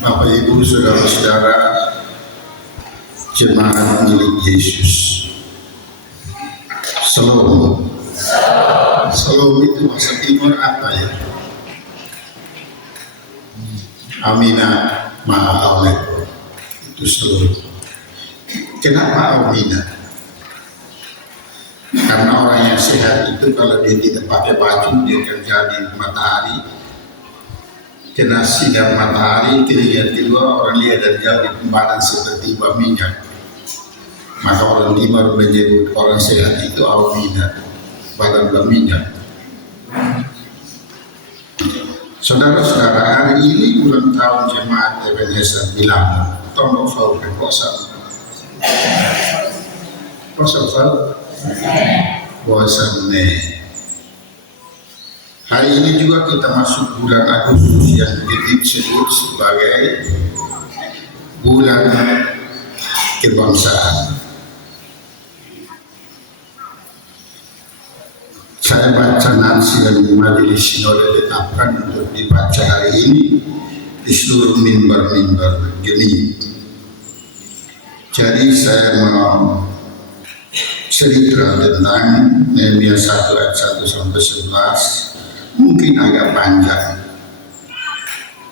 Bapak Ibu saudara-saudara jemaat milik Yesus. Shalom. Shalom itu bahasa Timur apa ya? Amina ma'alaikum. Itu shalom. Kenapa Amina? Karena orang yang sehat itu kalau dia tidak pakai baju, dia kerja di matahari, kena sinar matahari, kemudian keluar orang lihat dari jauh di badan seperti bau minyak. Maka orang timur menyebut orang sehat itu Amina, badan bau minyak. Saudara-saudara, hari ini ulang tahun jemaat Ebenezer bilang tolong fau kekuasaan. Puasa hari ini juga kita masuk bulan Agustus yang disebut sebagai bulan kebangsaan. Saya baca nasi dan majelis sinode tetapkan untuk dibaca hari ini di seluruh mimbar-mimbar geni. Jadi saya mau cerita tentang Nehemia 1 ayat 1 sampai 11, mungkin agak panjang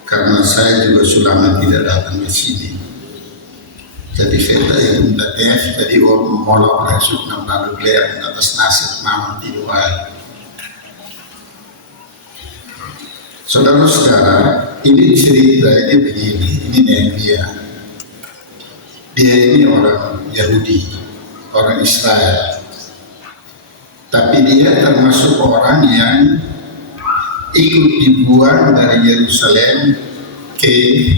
karena saya juga sudah tidak datang ke sini. Jadi saya yang minta jadi orang molok langsung lalu beliau atas nasib mama di luar. Saudara-saudara, ini ceritanya begini. Ini Nehemia. Dia ini orang Yahudi, orang Israel, tapi dia termasuk orang yang ikut dibuang dari Yerusalem ke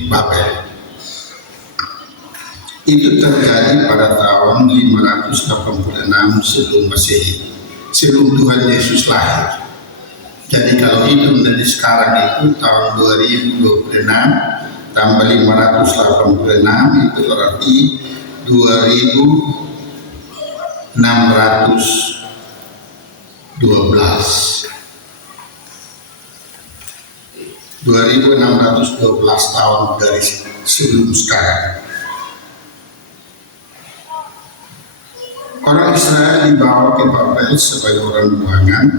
Babel. Itu terjadi pada tahun 586 sebelum Masehi, sebelum Tuhan Yesus lahir. Jadi kalau itu dari sekarang itu tahun 2026 tambah 586 itu berarti 2612 tahun dari sebelum sekarang. Orang Israel dibawa ke Babel sebagai orang buangan.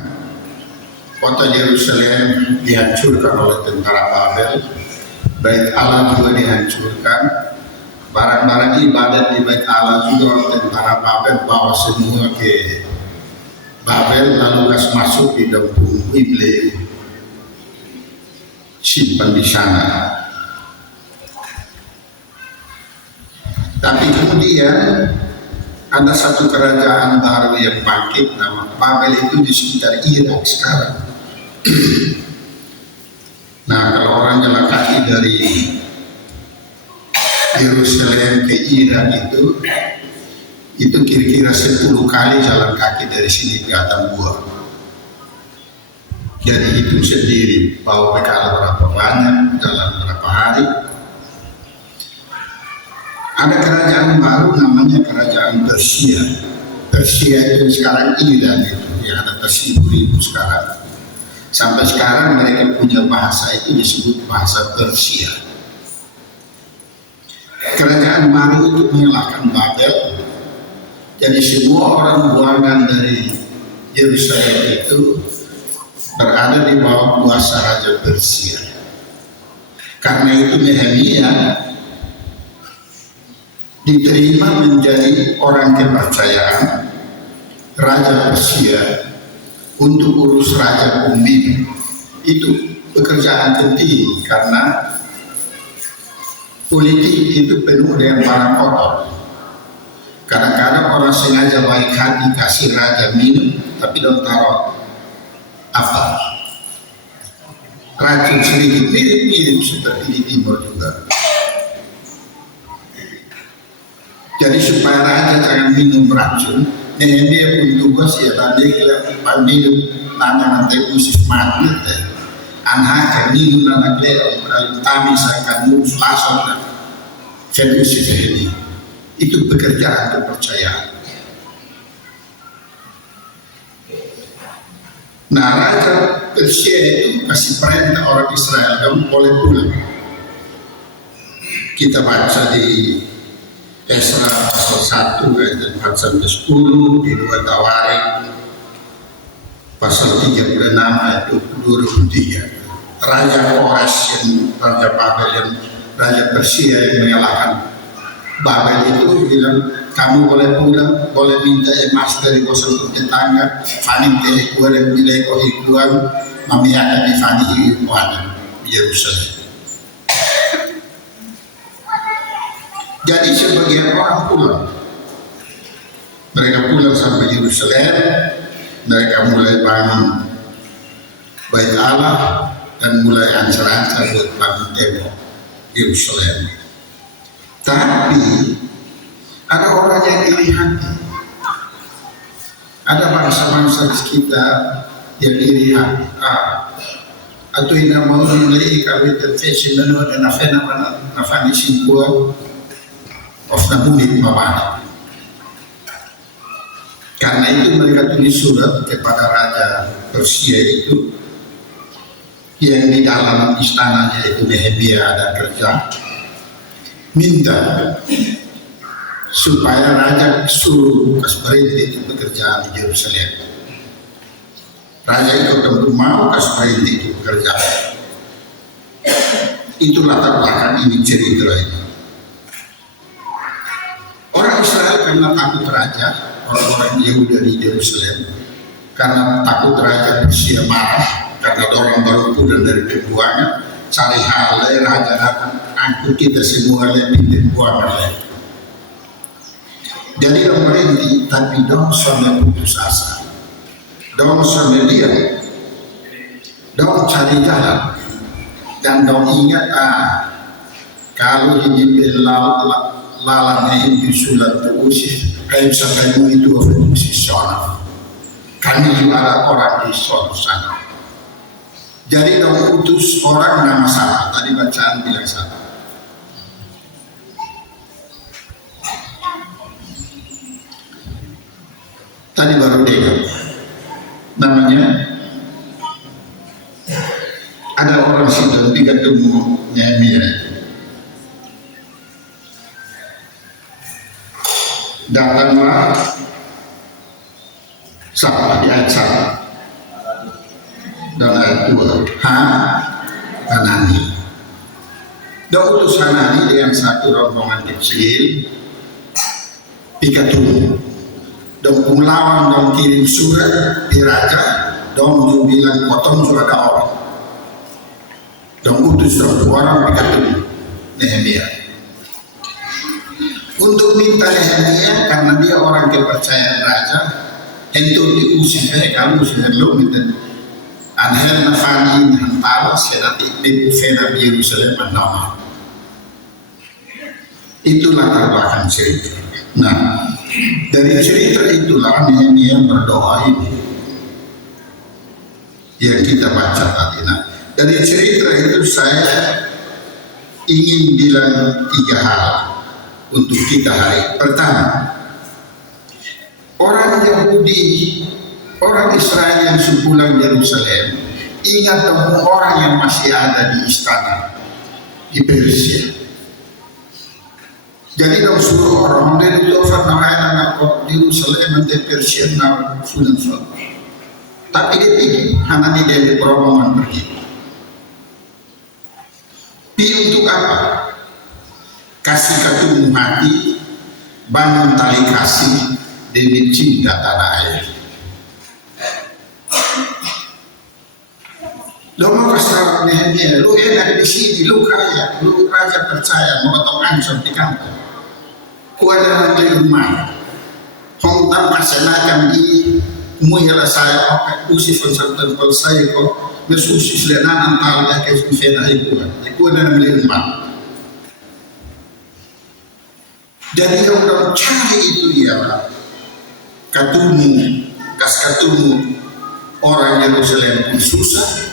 Kota Yerusalem dihancurkan oleh tentara Babel. Bait Allah juga dihancurkan. Barang-barang ibadat di Bait Allah juga oleh tentara Babel bawa semua ke Babel, lalu masuk di dalam bumi, simpan di sana. Tapi kemudian ada satu kerajaan baru yang bangkit, nama Babel, itu di sekitar Irak sekarang. Nah, kalau orang jalan kaki dari Yerusalem ke Irak itu kira-kira 10 kali jalan kaki dari sini ke Atambua. Jadi itu sendiri, bawa bekal berapa banyak, jalan berapa hari. Ada kerajaan baru namanya kerajaan Persia. Persia itu sekarang Iran itu, yang ada 1000 sekarang. Sampai sekarang mereka punya bahasa itu disebut bahasa Persia. Kerajaan baru itu mengalahkan Babel. Jadi semua orang buangan dari Yerusalem itu berada di bawah kuasa Raja Persia. Karena itu Nehemia diterima menjadi orang kepercayaan Raja Persia untuk urus Raja Bumi. Itu pekerjaan penting karena politik itu penuh dengan barang kotor. Kadang-kadang orang sengaja baik hati kasih raja minum, tapi don't taruh apa racun sedikit, mirip-mirip seperti di timur juga. Jadi supaya raja jangan minum racun, Nehemia pun tugas ya tadi minum tanah nanti khusus mati deh. Anak minum anak dia kalau kami akan ngurus langsung felusi ini. Itu pekerjaan kepercayaan. Nah, Raja Persia itu kasih perintah orang Israel kamu boleh pulang. Kita baca di Esra pasal 1 ayat 4 sampai 10, di 2 Tawarik pasal 36 ayat 22. Raja Kores yang Raja Babel yang Raja Persia yang mengalahkan Babel itu bilang, kamu boleh pulang, boleh minta emas dari bosan tetangga, fani teh boleh nilai kohikuan, mamiakan di fani hiuan di Yerusalem. Jadi sebagian orang pulang, mereka pulang sampai Yerusalem, mereka mulai bangun Bait Allah dan mulai ancur-ancur buat bangun tembok Yerusalem. Tapi ada orang yang iri hati, ada bangsa-bangsa di sekitar yang iri hati. Atau yang mau mulai kawin dan fashion dan nafani simpuan of namunit mabana. Karena itu mereka tulis surat kepada Raja Persia itu yang di dalam istananya itu Nehemia ada kerja, minta supaya Raja suruh Kasperinte itu bekerja di Yerusalem. Raja itu tentu mau Kasperinte itu bekerja. Itu latar belakang ini cerita ini. Orang Israel karena takut raja, orang-orang Yahudi di Yerusalem karena takut Raja Persia marah karena orang baru pulang dari pembuangan, cari hal raja datang angkut kita semua lebih pembuangan. Jadi dong berhenti, tapi dong sampai putus asa, dong sampai diam, dong cari jalan, dan dong ingat kalau ini lalangnya itu sulat terusir, kayak sampai itu berfungsi sana. Kami juga ada orang di sana. Jadi dong utus orang nama salah, tadi bacaan bilang salah. Tadi baru dengar namanya ada orang situ di ketemu Nehemia datanglah siapa di ayat 1 dan ayat 2 Hanani dan utus Hanani dengan satu rombongan kecil ikatun dan penglawan dan kirim surat di raja dan bilang potong surat orang dan utus orang ikatun Nehemia untuk minta Nehemia karena dia orang kepercayaan raja itu diusir kalau usir lo minta anhel nafani hantala senati ibu fena di Yerusalem nama itulah terbelakang cerita. Nah dari cerita itulah Nehemia berdoa ini yang kita baca tadi. Nah dari cerita itu saya ingin bilang 3 hal untuk kita hari. Pertama, orang Yahudi, orang Israel yang sepulang Yerusalem ingat tentang orang yang masih ada di istana di Persia. Jadi kalau suruh orang dari Tofar namanya anak Yerusalem nanti Persia nama sudah. Tapi dia pikir Hanani dari rombongan pergi. Untuk apa? Kasih ketemu hati, bangun tali kasih demi cinta tanah air. Lo mau kasih Nehemia, lo enak di sini, lo kaya, lo raja percaya, mau potong ancur di kantor. Kuada di rumah, hong tanpa senakan di muilah saya apa usi konsultan kalau saya kok mesusi selenan antal ya ke sena itu, kuada di rumah. Jadi orang cari itu ialah katemu orang Yerusalem pun susah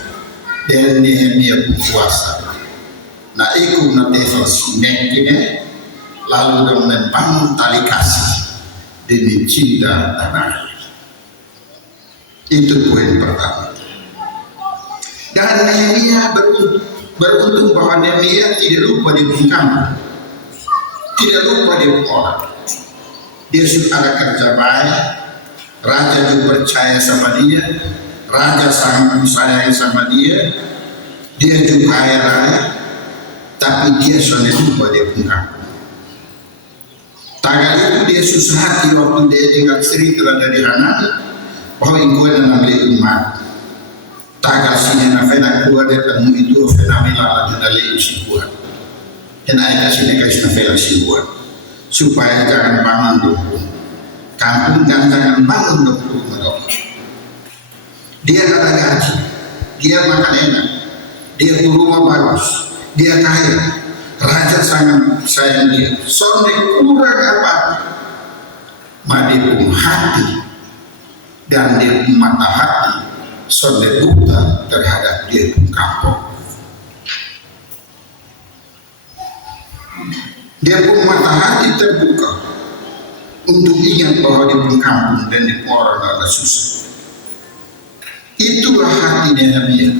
dan Nehemia pun puasa. Nah ikut nanti selesai ini lalu dengan membangun tali kasih demi cinta tanah air. Itu poin pertama. Dan Nehemia beruntung bahwa Nehemia tidak lupa dibungkam tidak lupa dia orang. Dia sudah ada kerja baik, raja juga percaya sama dia, raja sangat sayang sama dia juga kaya raya, tapi dia sudah lupa dia pun kampung. Tagal itu dia susah hati waktu dia dengar cerita dari anak bahwa ingin dalam beli umat. Tagal sini nafena kuat dan itu fenomena lagi dari isi kuat. Dan ayat sini kasih nafela si kuat supaya jangan bangun dulu. Kampung dan jangan bangun dulu mereka. Dia ada gaji, dia makan enak, dia rumah bagus, dia kaya. Raja sangat sayang dia. Sonde kurang apa? Madipun hati dan dia mata hati. Sonde buta terhadap dia pun kampung. Dia pun mata hati terbuka untuk ingat bahwa dia pun kampung dan dia pun orang ada susah. Itulah hati Nehemia.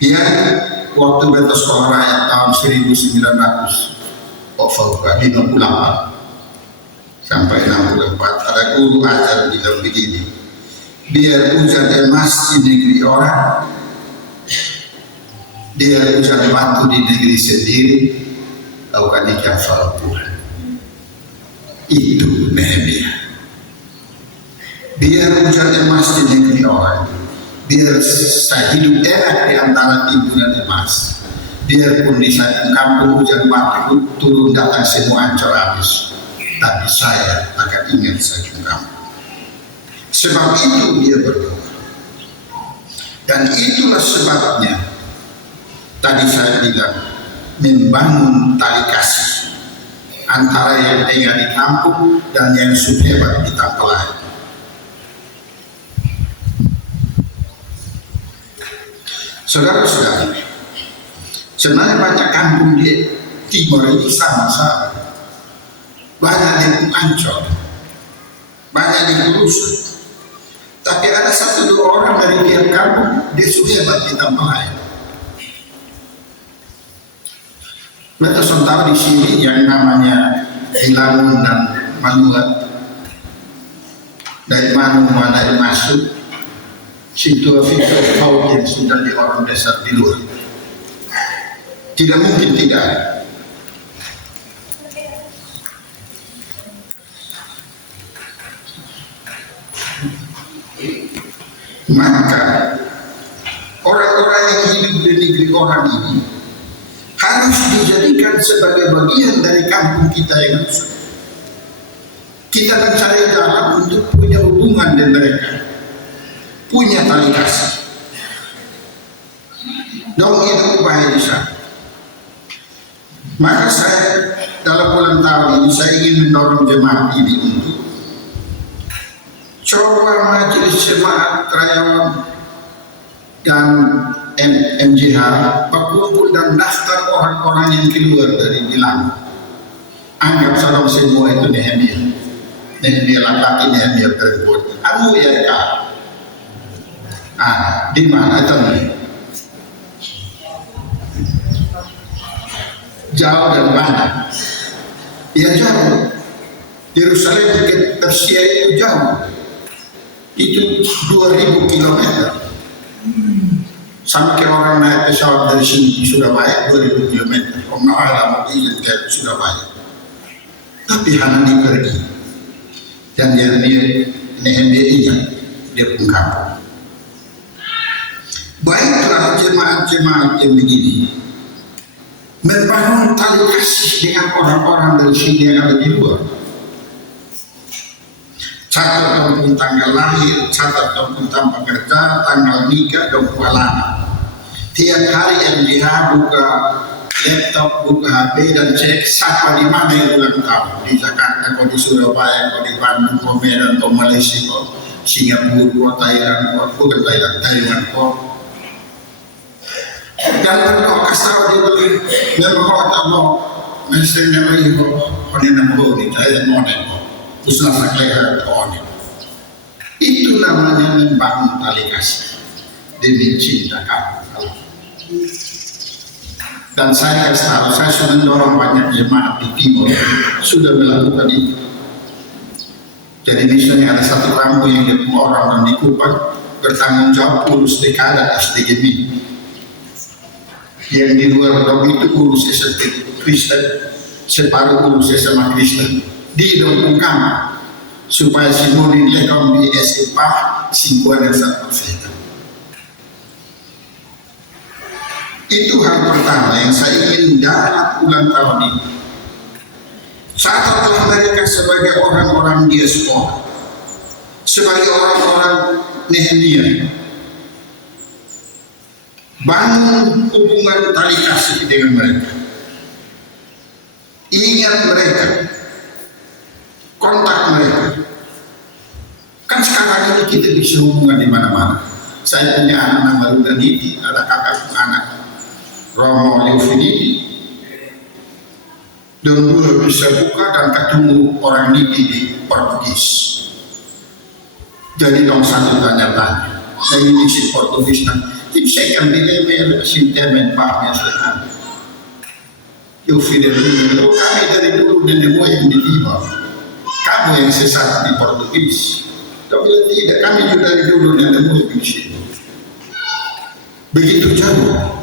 Dia waktu beta sekolah rakyat tahun 1958 sampai 64 ada guru ajar bilang begini, biar hujan emas di negeri orang, biar hujan batu di negeri sendiri, kau kan ikan Tuhan. Itu Nehemia. Biar hujan emas di negeri orang, biar saya hidup enak di antara timbunan emas, biarpun di kampung hujan batu turun datang semua hancur habis, tapi saya akan ingat saja kamu. Sebab itu dia berdoa, dan itulah sebabnya tadi saya bilang membangun tali kasih antara yang tinggal di kampung dan yang sudah hebat di tempat lain. Saudara-saudara, sebenarnya banyak kampung di timur ini sama-sama, banyak yang ancol, banyak yang rusuh, tapi ada satu dua orang dari tiap kampung dia sudah hebat di tempat lain. Mereka sudah tahu di sini yang namanya Hilangun dan Manuat, dari mana dari masuk situ fitur kau yang sudah di orang desa di luar, tidak mungkin tidak. Maka orang-orang yang hidup di negeri orang ini harus dijadikan sebagai bagian dari kampung kita yang rusak. Kita mencari jalan untuk punya hubungan dengan mereka, punya tali kasih, dong hidup baik di sana. Maka saya dalam bulan tahun ini saya ingin mendorong jemaat ini untuk coba majelis jemaat Krayawan dan MJH berkumpul dan daftar orang-orang yang keluar dari Gilang. Anggap salam semua itu Nehemia. Nehemia laki-laki, Nehemia perempuan. Anu ya kak. Di mana itu? Jauh dan banyak. Ya jauh. Yerusalem ke Persia itu jauh. Itu 2000 kilometer. Sampai orang naik pesawat dari sini di Surabaya 2000 kilometer. Orang alam ingin ke Surabaya. Tapi Hanani pergi. Dan Nehemia ingat dia pun kampung. Baiklah jemaat-jemaat yang begini membangun tali kasih dengan orang-orang dari sini yang ada di luar. Catat dong tanggal lahir, catat dong tentang pekerja, tanggal nikah dong kualana. Tiap hari MDH buka laptop, buka HP dan cek siapa di mana yang ulang tahun, di Jakarta, kau di Surabaya, kau di Bandung, kau Medan, kau Malaysia, kau Singapura, kau Thailand, kau bukan Thailand, Taiwan, kau. Dan berkau kasar di beli, berkau tak mau, misalnya bagi kau, kau ni nak kau ni, saya mau ni kau, usah sakleha kau ni. Itu namanya membangun tali kasih demi cinta kamu. Dan saya kasih tahu, saya sudah mendorong banyak jemaat di timur sudah melakukan itu. Jadi misalnya ada satu kampung yang 20 orang dan di Kupang bertanggung jawab urus dekada SDGB. Yang di luar dong itu urus SMP Kristen, separuh urus SMA Kristen. Didongkungkan supaya simulin lekam di SMA singkuan yang satu perfect. Itu hal pertama yang saya ingin dalam ulang tahun ini. Saat telah mereka sebagai orang-orang diaspora, sebagai orang-orang Nehemia, bangun hubungan tali kasih dengan mereka. Ingat mereka, kontak mereka. Kan sekarang ini kita bisa hubungan di mana-mana. Saya punya anak baru dan ini ada kakak anak Romo Leofinidi. Dan dua bisa buka dan ketemu orang Niti di Portugis. Jadi dong satu tanya-tanya. Saya ini si Portugis kan. Tim saya kan dileme sintemen pahnya sekarang. Leofinidi dulu kami dari dulu dan demo yang di timur. Kamu yang sesat di Portugis. Tapi tidak, kami juga dari dulu dan demo di sini. Begitu jauh.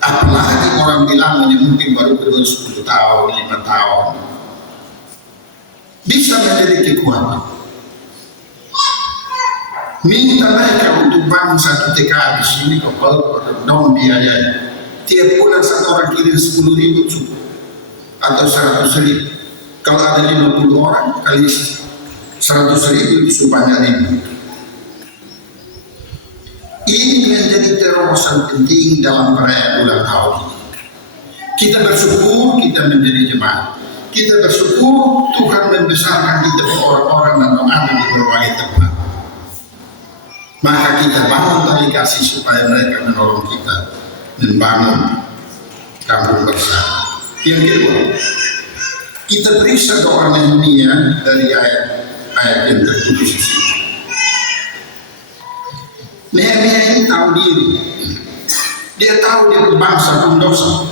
Apalagi orang bilang mungkin baru kedua 10 tahun, 5 tahun bisa menjadi kekuatan. Minta mereka untuk bangun satu TK di sini kalau dong biaya tiap bulan satu orang kirim 10.000 cukup atau 100.000. Kalau ada 50 orang kali 100.000 itu banyak 1.000. Ini menjadi terobosan penting dalam perayaan ulang tahun ini. Kita bersyukur kita menjadi jemaat. Kita bersyukur Tuhan membesarkan kita orang-orang dan ada di berbagai tempat. Maka kita bangun tali kasih supaya mereka menolong kita membangun kampung bersama. Yang kedua, kita periksa doa Nehemia dari ayat yang tertulis di sini. Nehemia ini tahu diri. Dia tahu dia bangsa pendosa.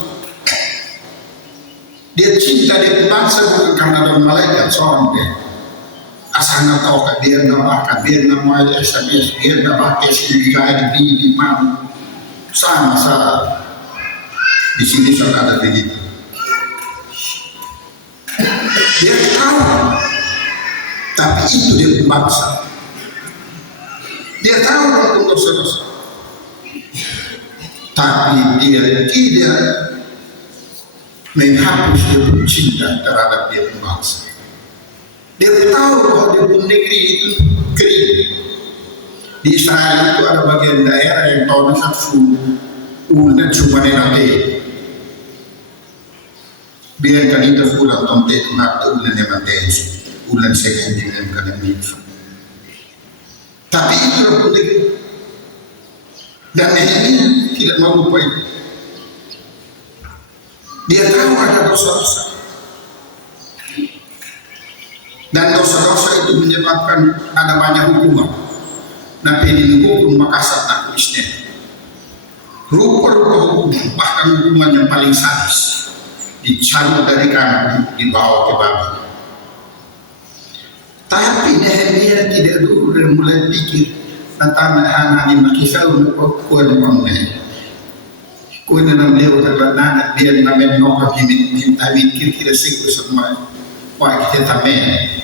Dia cinta dia bangsa bukan karena ada malaikat seorang dia. Asal tahu kan dia namakan, dia namanya SMS, dia namakan SDJ di mana sama. Di sini sudah ada begitu. Dia tahu, tapi itu dia bangsa. Dia tahu untuk dosa-dosa, tapi dia tidak menghapus dia cinta terhadap dia bangsa. Dia tahu bahwa dia pun negeri itu kering. Di Israel itu ada bagian daerah yang tahun satu udah cuma nanti. Biarkan itu pulang tontet nak ulan yang nanti ulan second yang kena itu. Tapi itu pun negeri. Dan ini tidak mau lupa itu. Dia tahu ada dosa-dosa. Dan dosa-dosa itu menyebabkan ada banyak hukuman. Nabi ini hukum Makassar tak Kristen. Rupa-rupa hukum, bahkan hukuman yang paling sadis, dicabut dari kanan, dibawa ke bawah. Tapi Nehemia tidak dulu dan mulai pikir tentang hanya makisah untuk kuat mengenai. Kuat dalam dia adalah nana dia namanya nokap ini tapi kira-kira siku semua. Wah kita tamen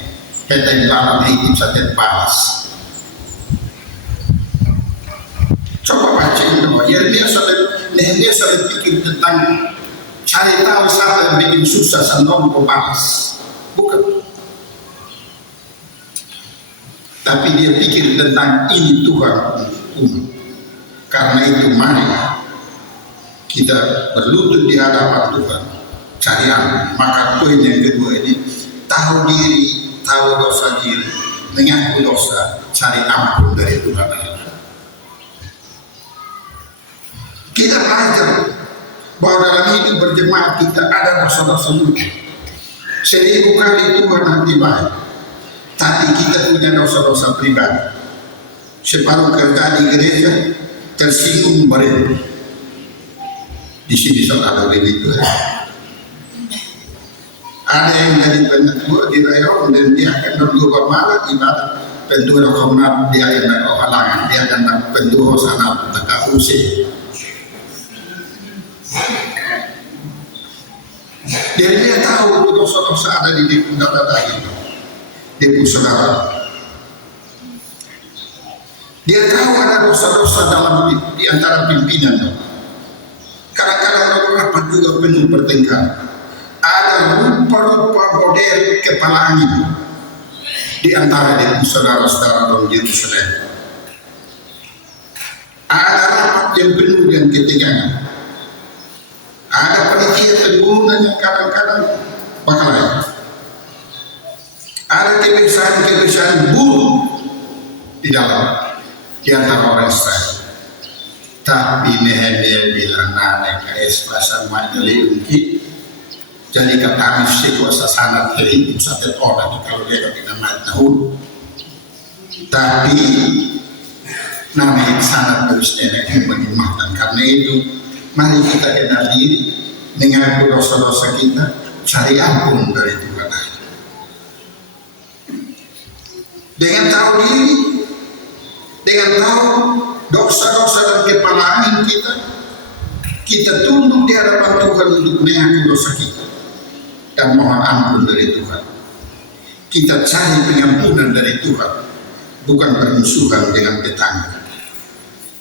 kita ibarat itu satu palas. Coba baca itu, Nehemia sudah pikir tentang cari tahu siapa yang bikin susah sama palas. Bukan. Tapi dia pikir tentang ini Tuhan. Karena itu mari kita berlutut di hadapan Tuhan. Cari ampun. Maka poin yang kedua ini tahu diri, tahu dosa diri, mengaku dosa, cari ampun dari Tuhan. Kita belajar bahwa dalam hidup berjemaat kita ada dosa-dosa juga. 1000 kali Tuhan nanti baik. Tapi kita punya dosa-dosa pribadi. Separuh kerja di gereja tersinggung mereka. Di sini saudara begitu ya. Ada yang jadi penentu di rayon dan dia akan berdua malam ibadat pentu rokomat dia yang halangan dia akan pentu sana tak usai. Jadi dia tahu dosa-dosa ada di data itu di saudara. Dia tahu ada dosa-dosa dalam di antara pimpinan. Kadang-kadang rapat juga penuh pertengkaran. Ada rupa-rupa model kepala angin di antara saudara-saudara dalam Yerusalem. Ada rapat yang penuh dengan ketegangan. Ada panitia teguran yang kadang-kadang bakalan. Ada kebiasaan-kebiasaan buruk di antara orang Israel. Tapi Nehemia bilang nana KS pasal majeli ungkit. Jadi kata mesti kuasa sangat hidup satu orang kalau dia tidak tahu. Tapi namanya sangat terus energi menikmatan. Karena itu mari kita kenal diri, mengaku dosa-dosa kita, cari ampun dari Tuhan. Dengan tahu diri, dengan tahu dosa-dosa dan kepalaan kita tunduk di hadapan Tuhan untuk mengaku dosa kita dan mohon ampun dari Tuhan. Kita cari pengampunan dari Tuhan, bukan bermusuhan dengan tetangga.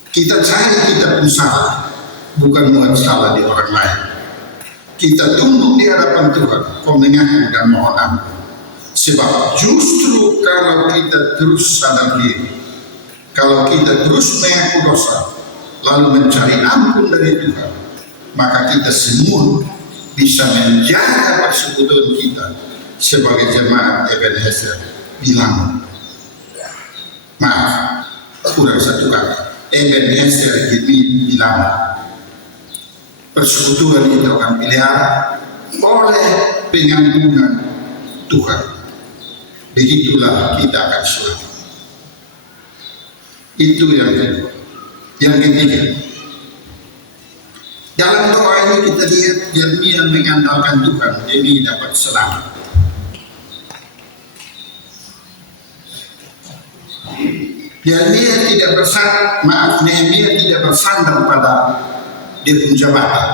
Kita cari kita pun salah, bukan muat salah di orang lain. Kita tunduk di hadapan Tuhan, kau mengaku dan mohon ampun. Sebab justru kalau kita terus sadar diri, kalau kita terus mengaku dosa, lalu mencari ampun dari Tuhan, maka kita semua bisa menjaga persekutuan kita sebagai jemaat Ebenezer bilang, maaf, kurang satu kata. Ebenezer bilang, persekutuan itu akan pelihara oleh pengampunan Tuhan. Begitulah kita akan selamat. Itu yang kedua. Yang ketiga, dalam doa ini kita lihat Yeremia mengandalkan Tuhan demi dapat selamat. Yeremia tidak bersandar, Nehemia tidak bersandar pada dia pun jabatan.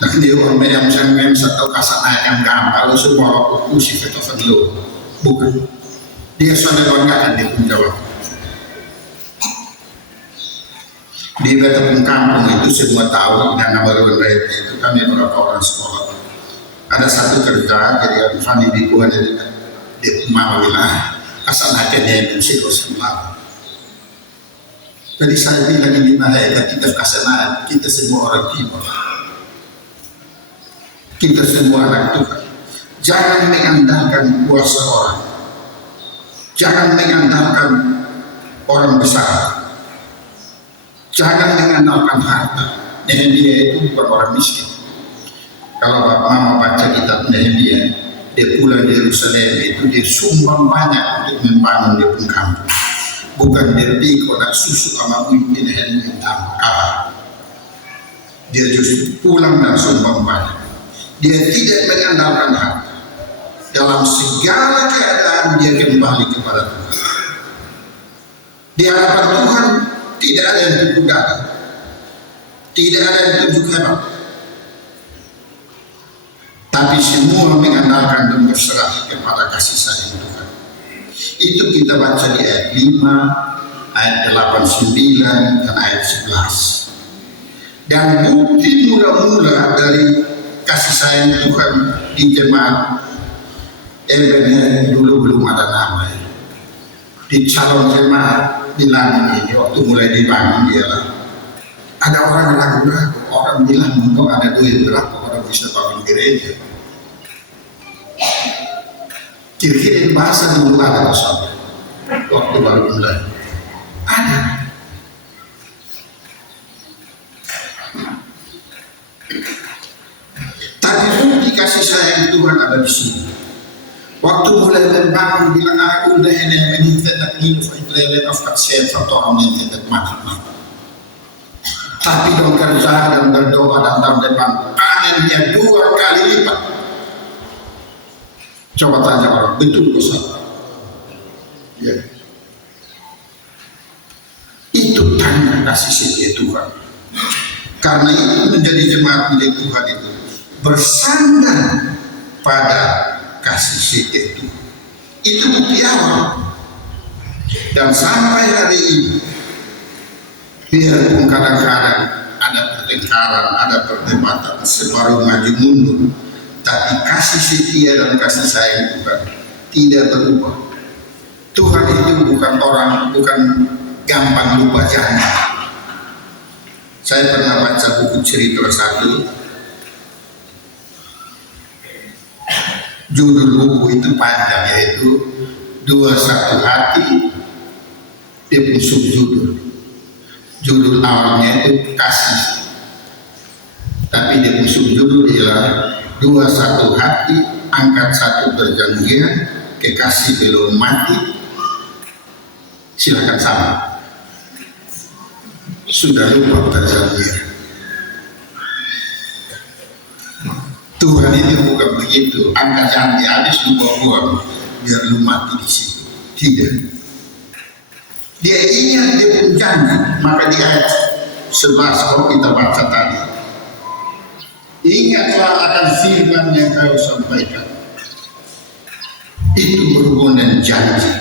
Nah, dia orang yang saya atau kasar naikkan gambar, kalau semua usik atau perlu, bukan. Dia sudah banggakan dia pun jawab. Di Betapun kampung itu semua tahu dan nama berbeda itu kami beberapa orang sekolah. Ada satu kerja jadi Fani Biku ada di rumah wilayah asal akhirnya yang semua. Jadi saya bilang ini mereka kita kasih kita semua orang timur. Kita semua anak Tuhan. Jangan mengandalkan kuasa orang. Jangan mengandalkan orang besar. Jangan mengandalkan harta. Nehemia itu bukan orang miskin. Kalau Bapak Mama baca kitab Nehemia, dia pulang di Yerusalem itu dia sumbang banyak untuk membangun dia pun kampung. Bukan dia pergi kodak susu sama pemimpin Nehemia kalah. Dia justru pulang dan sumbang banyak. Dia tidak mengandalkan harta. Dalam segala keadaan dia kembali kepada Tuhan. Di hadapan Tuhan tidak ada yang tunjuk gagah, tidak ada yang tunjuk hebat, tapi semua mengandalkan dan berserah kepada kasih sayang Tuhan. Itu kita baca di ayat 5, ayat 89 dan ayat 11. Dan bukti mula-mula dari kasih sayang Tuhan di jemaat Ebenezer dulu belum ada nama. Di calon jemaat bilang ini waktu mulai dibangun ialah ada orang ragu-ragu, orang bilang untuk ada duit berapa orang bisa bangun gereja. Kira-kira bahasa dulu ada sampai waktu baru mulai ada. Tapi bukti kasih sayang Tuhan ada di sini. Waktu mulai membangun bilang aku udah ini tidak ingin Israel of Katsir atau orang yang tidak mati. Tapi dong kerja dan berdoa dan tahun depan panennya 2 kali lipat. Coba tanya orang, betul Ustaz? Ya. Itu tanda kasih setia Tuhan. Karena itu menjadi jemaat milik Tuhan itu bersandar pada kasih setia Tuhan. Itu bukti awal. Dan sampai hari ini, biarpun kadang-kadang ada pertengkaran, ada perdebatan, separuh maju mundur, tapi kasih setia dan kasih sayang Tuhan tidak berubah. Tuhan itu bukan gampang lupa janji. Saya pernah baca buku cerita satu, judul buku itu panjang, yaitu 21 Hati. Dia pun subjudul. Judul awalnya itu kasih, tapi dia pun subjudul ialah 21 Hati, angkat 1 perjanjian, kekasih belum mati, silakan sama. Sudah lupa perjanjian. Tuhan itu bukan begitu, angkat janji habis lupa buang, biar lu mati di situ. Tidak. Dia ingat dia pun janji, maka di ayat 11 kalau kita baca tadi, ingatlah akan firman yang kau sampaikan. Itu berhubungan dengan janji.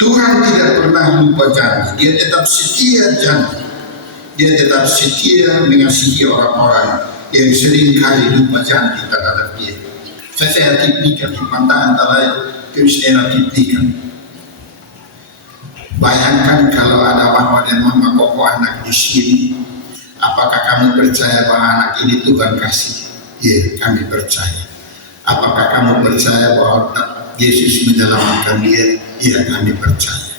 Tuhan tidak pernah lupa janji. Dia tetap setia janji. Dia tetap setia mengasihi orang-orang yang sering kali lupa janji terhadap dia. Saya tipikan di pantai antara Kristen tipikan. Bayangkan kalau ada bapak dan mama koko anak di sini, apakah kamu percaya bahwa anak ini Tuhan kasih? Ya, kami percaya. Apakah kamu percaya bahwa Yesus menyelamatkan dia? Ya, kami percaya.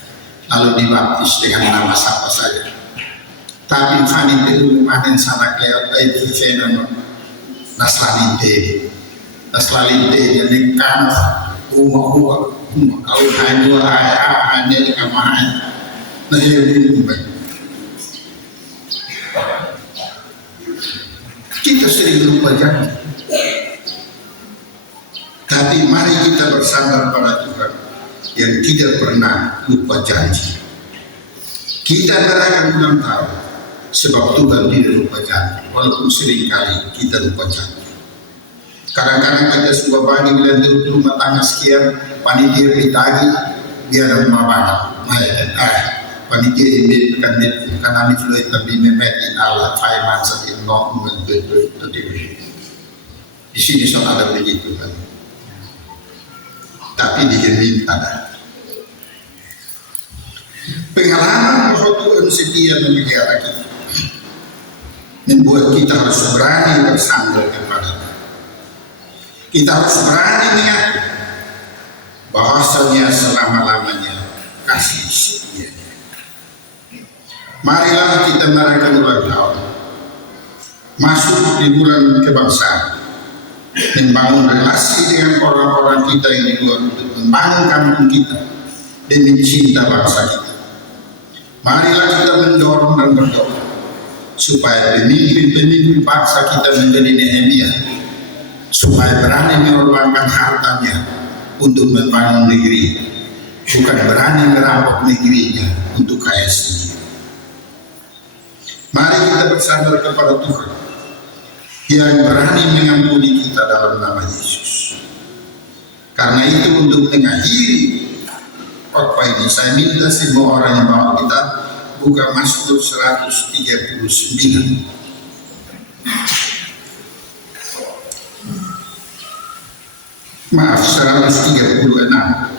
Lalu dibaptis dengan nama siapa saja. Tapi kami belum ada sanak lewat itu fenomena naslalinte yang nekan umah kalau hanya di kamar nah ini baik. Kita sering lupa janji, tapi mari kita bersandar pada Tuhan yang tidak pernah lupa janji. Kita merayakan ulang tahun sebab Tuhan tidak lupa janji, walaupun seringkali kita lupa janji. Kadang-kadang ada sebuah bagi bilang rumah tangga sekian, panitia ditagi biar rumah banyak. Panitia ini bukan itu, karena ini fluid tapi memetin Allah, faiman satin no membentuk diri. Di sini soal ada begitu kan, tapi dijamin ada. Pengalaman bahwa Tuhan setia memelihara kita membuat kita harus berani bersandar kepada. Kita harus berani mengaku bahwasanya selama-lamanya kasih setia. Marilah kita merayakan ulang tahun, masuk di bulan kebangsaan, membangun relasi dengan orang-orang kita yang di luar untuk membangun kampung kita demi cinta bangsa kita. Marilah kita mendorong dan berdoa supaya pemimpin-pemimpin bangsa kita menjadi Nehemia, supaya berani mengorbankan hartanya untuk membangun negeri, bukan berani merampok negerinya untuk kaya sendiri. Mari kita bersandar kepada Tuhan yang berani mengampuni kita dalam nama Yesus. Karena itu untuk mengakhiri khotbah ini, saya minta semua orang yang bawa kita buka Mazmur 139. Maaf, 136.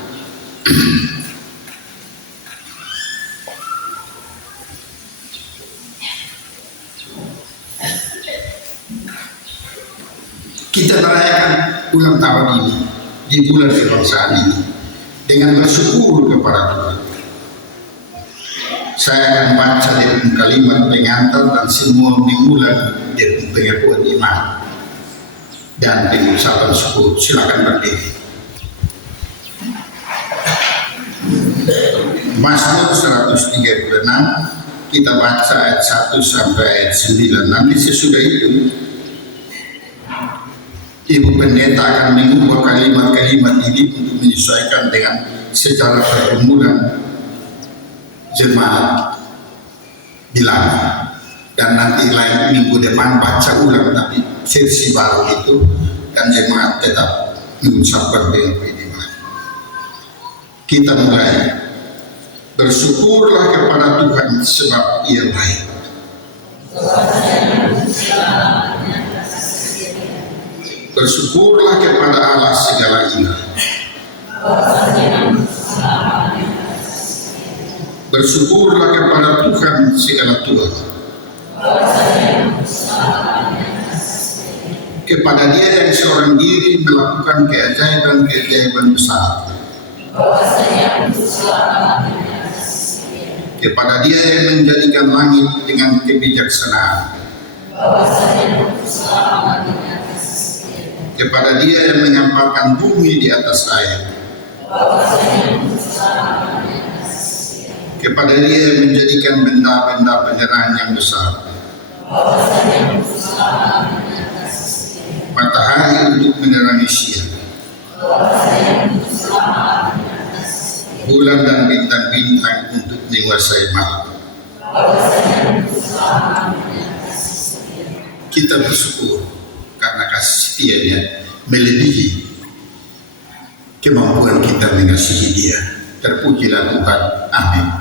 Kita merayakan ulang tahun ini di bulan kebangsaan ini dengan bersyukur kepada Tuhan. Saya akan baca dari kalimat pengantar dan semua mengulang dari pengakuan iman dan pengucapan syukur. Silakan berdiri. Mazmur 136 kita baca ayat 1 sampai ayat 9. Nanti sesudah itu Ibu Pendeta akan mengubah kalimat-kalimat ini untuk menyesuaikan dengan secara perumuran jemaat bilangan. Dan nanti lain minggu depan baca ulang tapi versi baru itu, dan jemaat tetap mengucapkan dengan beriman. Kita mulai. Bersyukurlah kepada Tuhan sebab Ia baik. Bersyukurlah kepada Allah segala ilah. Bersyukurlah kepada Tuhan segala Tuhan. Kepada Dia yang seorang diri melakukan keajaiban-keajaiban besar. Kepada Dia yang menjadikan langit dengan kebijaksanaan. Kepada Dia yang mengampalkan bumi di atas air. Kepada Dia yang menjadikan benda-benda penerang yang besar. Matahari untuk menerangi siang. Bulan dan bintang-bintang untuk menguasai malam. Kita bersyukur karena kasih setia-Nya melebihi kemampuan kita mengasihi Dia. Terpujilah Tuhan. Amin.